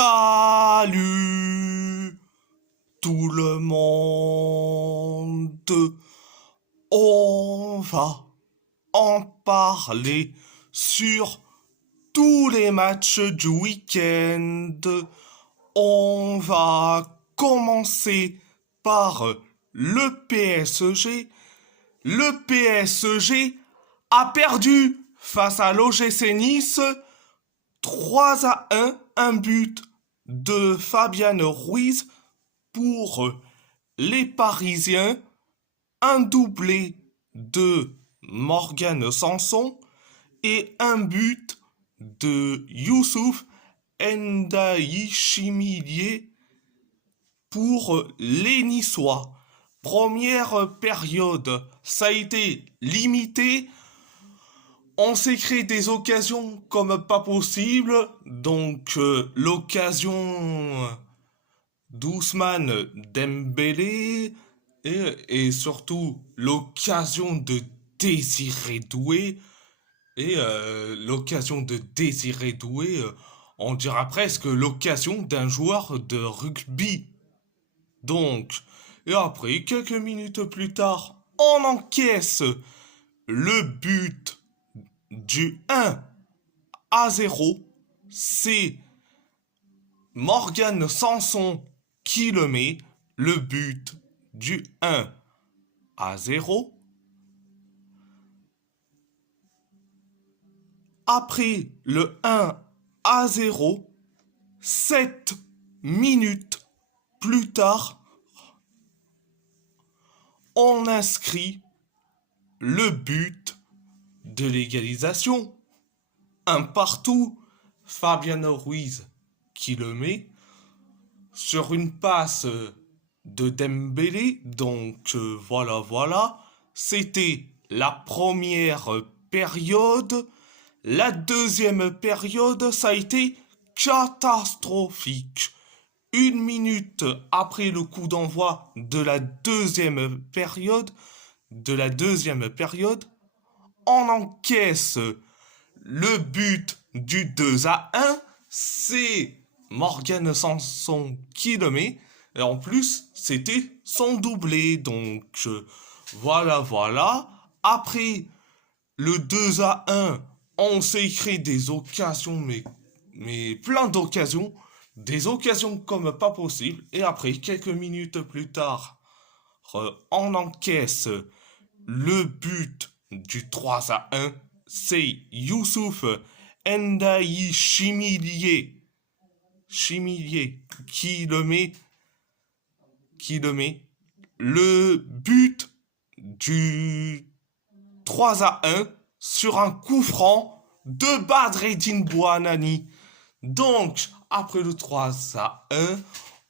Salut tout le monde, on va en parler sur tous les matchs du week-end. On va commencer par le PSG. Le PSG a perdu face à l'OGC Nice 3-1, un but de Fabian Ruiz pour les Parisiens, un doublé de Morgan Sanson et un but de Youssouf Ndaïchimilié pour les Niçois. Première période, ça a été limité. On s'est créé des occasions comme pas possible. Donc l'occasion d'Ousmane Dembélé et surtout l'occasion de Désiré Doué. Et l'occasion de Désiré Doué, on dira presque l'occasion d'un joueur de rugby. Donc, et après, quelques minutes plus tard, on encaisse le but du 1-0. C'est Morgan Sanson qui le met, le but du 1-0. Après le 1-0, 7 minutes plus tard, on inscrit le but de l'égalisation. Un partout, Fabian Ruiz qui le met sur une passe de Dembélé. Donc voilà. C'était la première période. La deuxième période, ça a été catastrophique. Une minute après le coup d'envoi de la deuxième période, on encaisse le but du 2-1. C'est Morgan Sanson qui le met. Et en plus, c'était son doublé. Donc voilà. Après le 2-1, on s'est créé des occasions, mais plein d'occasions. Des occasions comme pas possible. Et après, quelques minutes plus tard, on encaisse le but du 3-1. C'est Youssouf Ndaïchimilié qui le met. Le but du 3-1 sur un coup franc de Badreddine Bouanani. Donc, après le 3-1,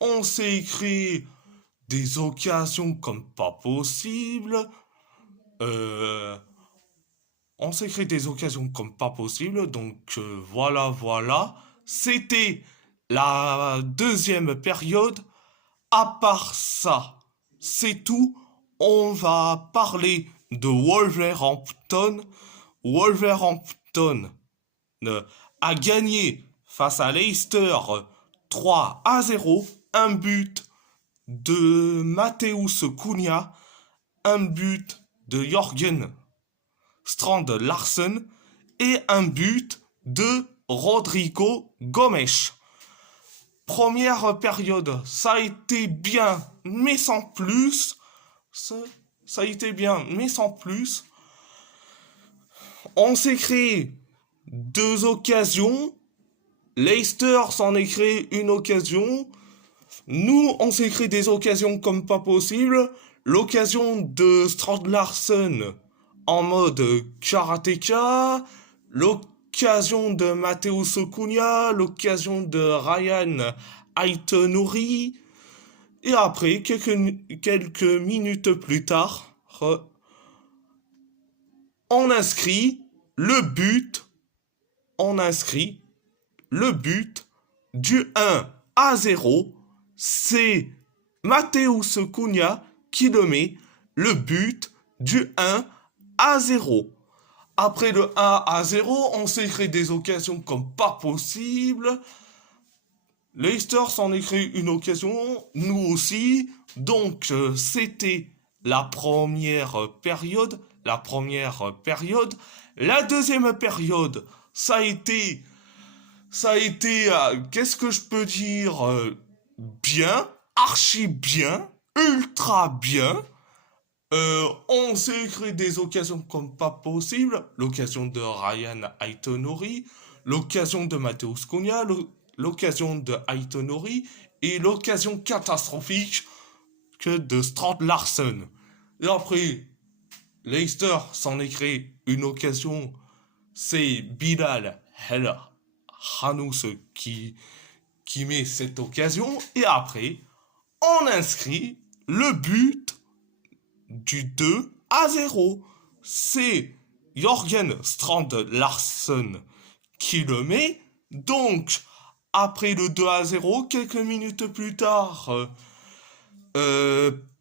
on s'est créé des occasions comme pas possible. Donc voilà. C'était la deuxième période. À part ça, c'est tout. On va parler de Wolverhampton. Wolverhampton a gagné face à Leicester 3-0. Un but de Mateusz Cunha, un but de Jørgen Strand Larsen et un but de Rodrigo Gomes. Première période, ça a été bien, mais sans plus. Ça a été bien, mais sans plus. On s'est créé deux occasions. Leicester s'en est créé une occasion. Nous, on s'est créé des occasions comme pas possible. L'occasion de Strand Larsen en mode karatéka. L'occasion de Mateusz Cunha. L'occasion de Ryan Aït-Nouri. Et après, quelques minutes plus tard, on inscrit le but du 1-0. C'est Mateusz Cunha qui le met, le but du 1-0. Après le 1-0, on s'est créé des occasions comme pas possible. Leicester s'en est créé une occasion, nous aussi. Donc, c'était la première période. La première période. La deuxième période, qu'est-ce que je peux dire, bien, archi bien, ultra bien. On s'est créé des occasions comme pas possible. L'occasion de Ryan Aitonori, l'occasion de Mateusz Cunha, l'occasion de Aitonori et l'occasion catastrophique que de Strand Larsen. Et après, Leicester s'en est créé une occasion. C'est Bilal El Hanous qui met cette occasion. Et après, on inscrit le but du 2-0. C'est Jørgen Strand Larsen qui le met. Donc, après le 2-0, quelques minutes plus tard,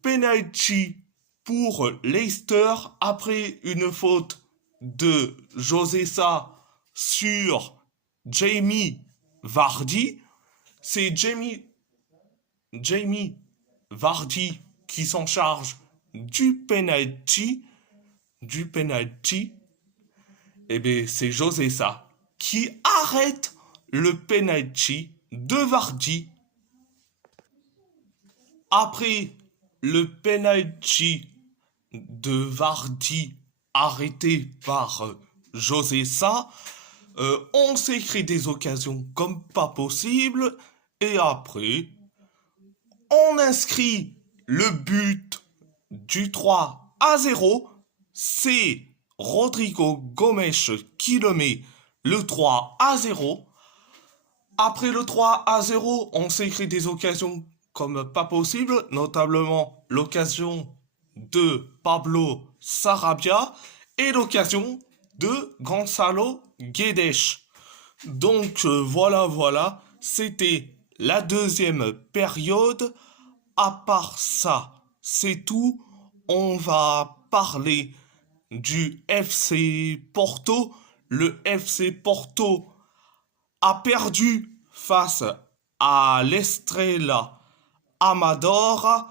penalty pour Leicester après une faute de José Sa sur Jamie Vardy. C'est Jamie Vardy qui s'en charge du penalty. Eh bien, c'est José Sa qui arrête le penalty de Vardy. Après le penalty de Vardy arrêté par José Sa, on s'est créé des occasions comme pas possible. Et après, on inscrit le but du 3-0. C'est Rodrigo Gomes qui le met, le 3-0. Après le 3-0, on s'est créé des occasions comme pas possible, notamment l'occasion de Pablo Sarabia et l'occasion de Gonzalo Guedes. Donc voilà, c'était la deuxième période. À part ça, c'est tout. On va parler du FC Porto. Le FC Porto a perdu face à l'Estrella Amadora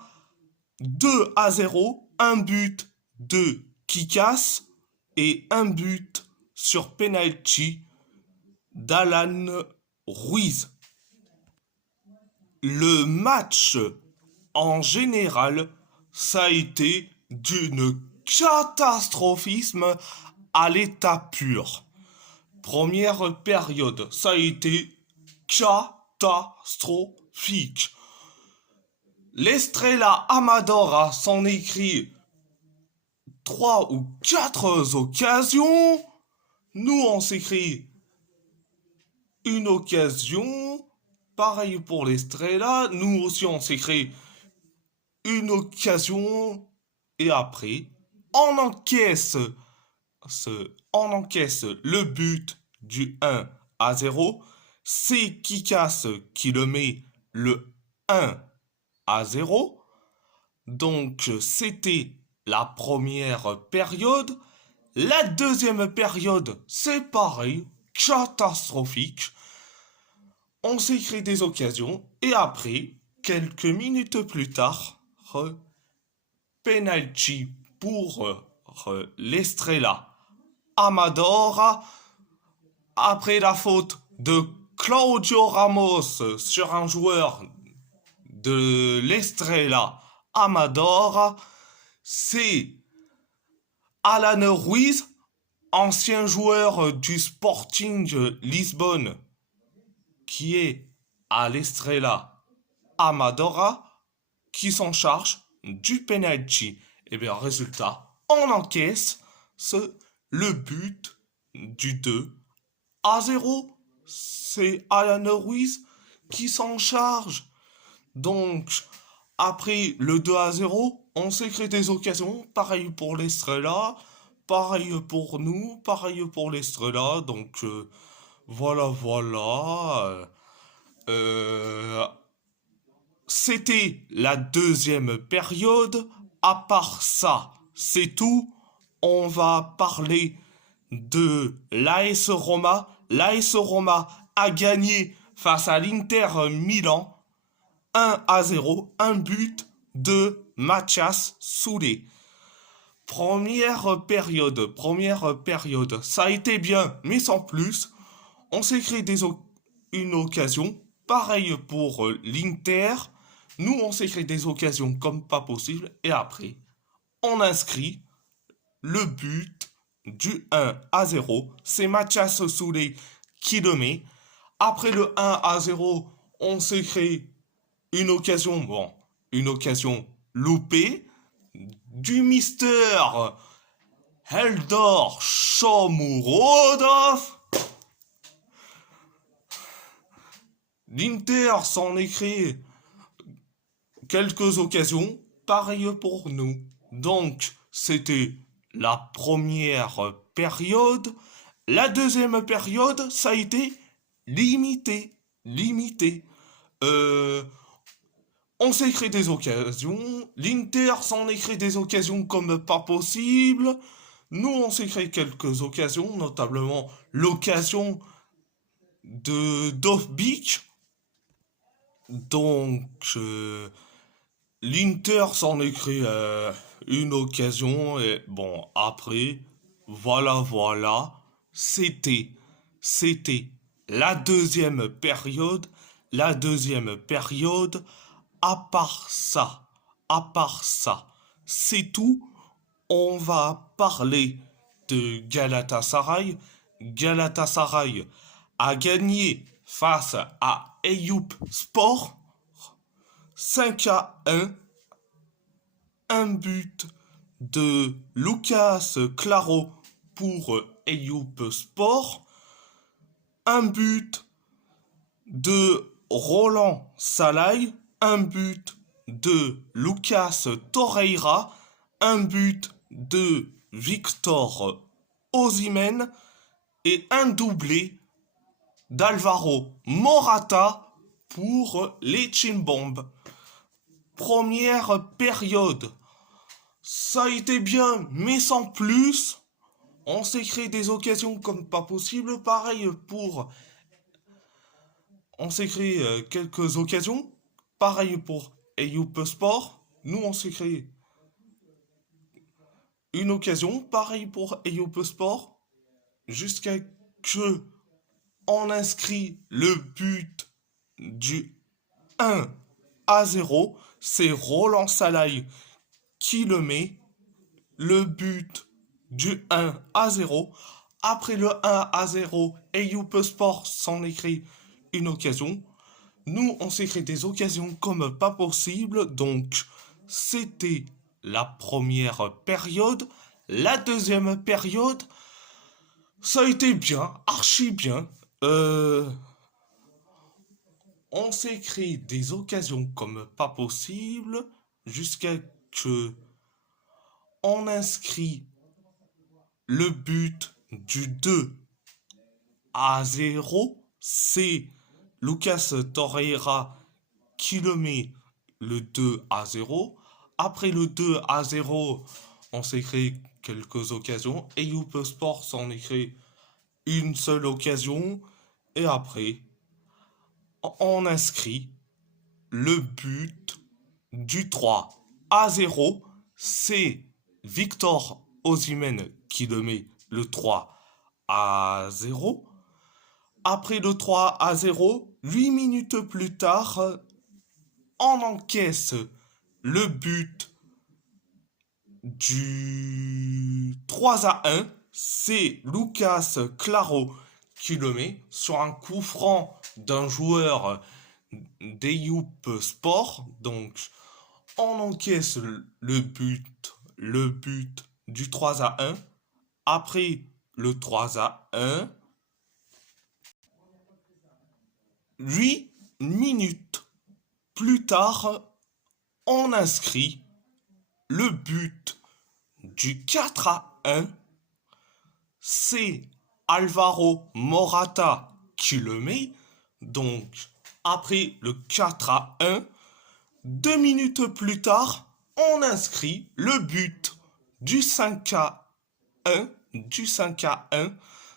2-0, un but de Kikas et un but sur penalty d'Alan Ruiz. Le match en général, ça a été d'une catastrophisme à l'état pur. Première période, ça a été catastrophique. L'Estrella Amadora s'en écrit 3 ou 4 occasions. Nous, on s'écrit une occasion. Pareil pour l'Estrella. Nous aussi, on s'écrit une occasion. Et après, on encaisse le but du 1-0. C'est Kikas qui le met le 1-0. Donc, c'était la première période. La deuxième période, c'est pareil, catastrophique. On s'est créé des occasions et après, quelques minutes plus tard, penalty pour l'Estrella Amadora après la faute de Claudio Ramos sur un joueur de l'Estrella Amadora. C'est Alan Ruiz, ancien joueur du Sporting Lisbonne, qui est à l'Estrella Amadora, qui s'en charge du penalty. Et bien, résultat, on encaisse le but du 2-0. C'est Alan Ruiz qui s'en charge. Donc, après le 2-0, on s'est créé des occasions. Pareil pour l'Estrella, pareil pour nous, pareil pour l'Estrella. Donc, voilà. C'était la deuxième période. À part ça, c'est tout. On va parler de l'AS Roma. L'AS Roma a gagné face à l'Inter Milan. 1-0, un but de Mathias Soulé. Première période, ça a été bien, mais sans plus. On s'est créé une occasion, pareil pour l'Inter. Nous, on s'est créé des occasions comme pas possible, et après, on inscrit le but du 1-0. C'est Mathias Soulé qui le met. Après le 1-0, on s'est créé une occasion loupée du Mister Eldor Shomurodov. L'Inter s'en est créé quelques occasions, pareil pour nous. Donc, c'était la première période. La deuxième période, ça a été limité. Limité. Euh, on s'est créé des occasions. L'Inter s'en est créé des occasions comme pas possible. Nous, on s'est créé quelques occasions, notamment l'occasion de Dovbik. Donc, l'Inter s'en est créé une occasion. Et bon, après, voilà. C'était, c'était la deuxième période. La deuxième période. À part ça, c'est tout. On va parler de Galatasaray. Galatasaray a gagné face à Eyüp Sport 5-1. Un but de Lucas Claro pour Eyüp Sport. Un but de Roland Salai. Un but de Lucas Torreira. Un but de Victor Osimhen et un doublé d'Alvaro Morata pour les Chinbombs. Première période, ça a été bien, mais sans plus. On s'est créé des occasions comme pas possible. Pareil pour... On s'est créé quelques occasions. Pareil pour Eyüp Sport. Nous, on s'est créé une occasion. Pareil pour Eyüp Sport. Jusqu'à que on inscrit le but du 1-0. C'est Roland Salai qui le met. Le but du 1-0. Après le 1-0, Eyüp Sport s'en écrit une occasion. Nous, on s'est créé des occasions comme pas possible. Donc, c'était la première période. La deuxième période, ça a été bien, archi bien. On s'est créé des occasions comme pas possible jusqu'à que on inscrit le but du 2-0. C'est Lucas Torreira qui le met le 2-0. Après le 2-0, on s'est créé quelques occasions. Eyüp Sport s'en est créé une seule occasion. Et après, on inscrit le but du 3-0. C'est Victor Osimhen qui le met le 3-0. Après le 3-0, 8 minutes plus tard, on encaisse le but du 3-1. C'est Lucas Claro qui le met sur un coup franc d'un joueur d'Eyüp Sport. Donc, on encaisse le but du 3-1. Après le 3-1, 8 minutes plus tard, on inscrit le but du 4-1. C'est Alvaro Morata qui le met. Donc, après le 4-1, 2 minutes plus tard, on inscrit le but du 5-1.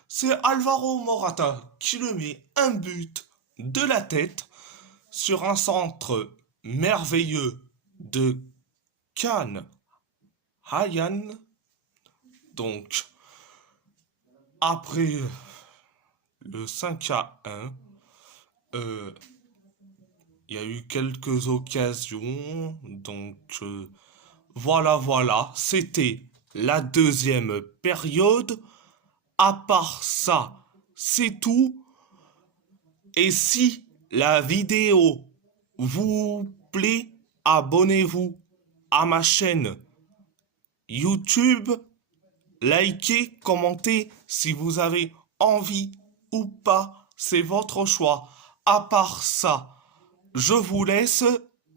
C'est Alvaro Morata qui le met. Un but de la tête sur un centre merveilleux de Can Haiyan. Donc, après le 5-1, il y a eu quelques occasions. Donc, voilà, c'était la deuxième période. À part ça, c'est tout. Et si la vidéo vous plaît, abonnez-vous à ma chaîne YouTube, likez, commentez si vous avez envie ou pas, c'est votre choix. À part ça, je vous laisse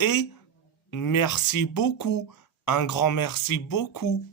et merci beaucoup, un grand merci beaucoup.